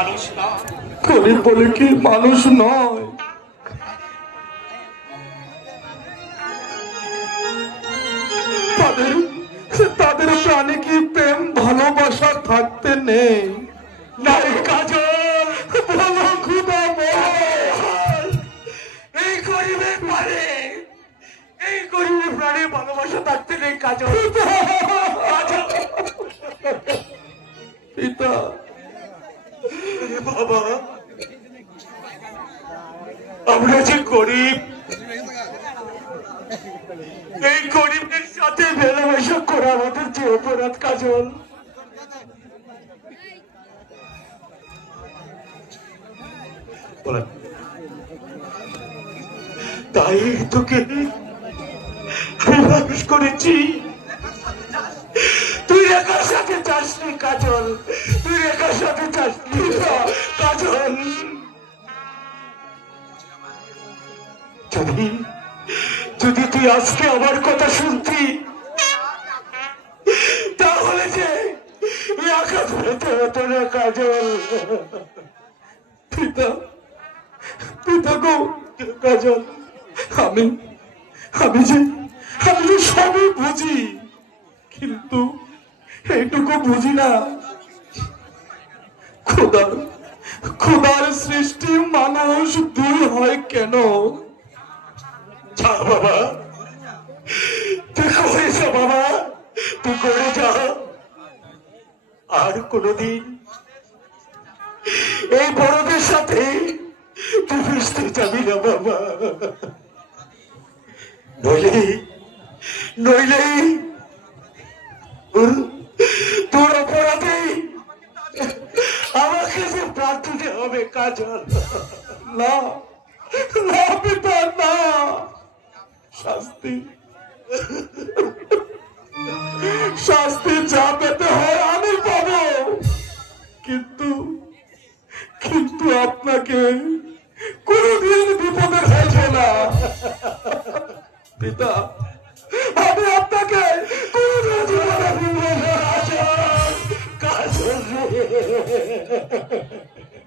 মানুষ না। গরিব বলে কি মানুষ নয়? তাদের তাদের প্রাণে কি প্রেম ভালোবাসা থাকতে নেই? নাই কাজল, বলো খুদা বলো। এই গরিবের প্রাণে, এই গরিবের প্রাণে ভালোবাসা থাকতে নেই কাজল। পিতা বাবা, আমরা যে গরিব, এই গরিবের সাথে মেলামেশা করা আমাদের যে অপরাধ কাজল। তাই তোকে আমি মানুষ করেছি। তুই রেখার সাথে চাসনি কাজল, তুই রেখার সাথে চাসনি কাজল। যদি যদি তুই আজকে আমার কথা শুনতি, তাহলে যে আঘাত হতে হতো না কাজল। পিতা পিতা গো, কাজল, আমি আমি যে আমি যে সবই বুঝি, কিন্তু এইটুকু বুঝি না খোদার খোদার সৃষ্টি মানুষ দুই হয় কেন? যা বাবা, তুই করে যা বাবা, তুই করে যা। আর কোনদিন এই বড়দের সাথে তুই মিশতে যাবি না বাবা। নইলে নইলে তোর অপরাধে আমাকে যে প্রাণ দিতে হবে কাজল। না না পিতা না, শাস্তি শাস্তি যা পেতে হয় আমি পাবো, কিন্তু কিন্তু আপনাকে কোনদিন বিপদে ফেলবো না পিতা।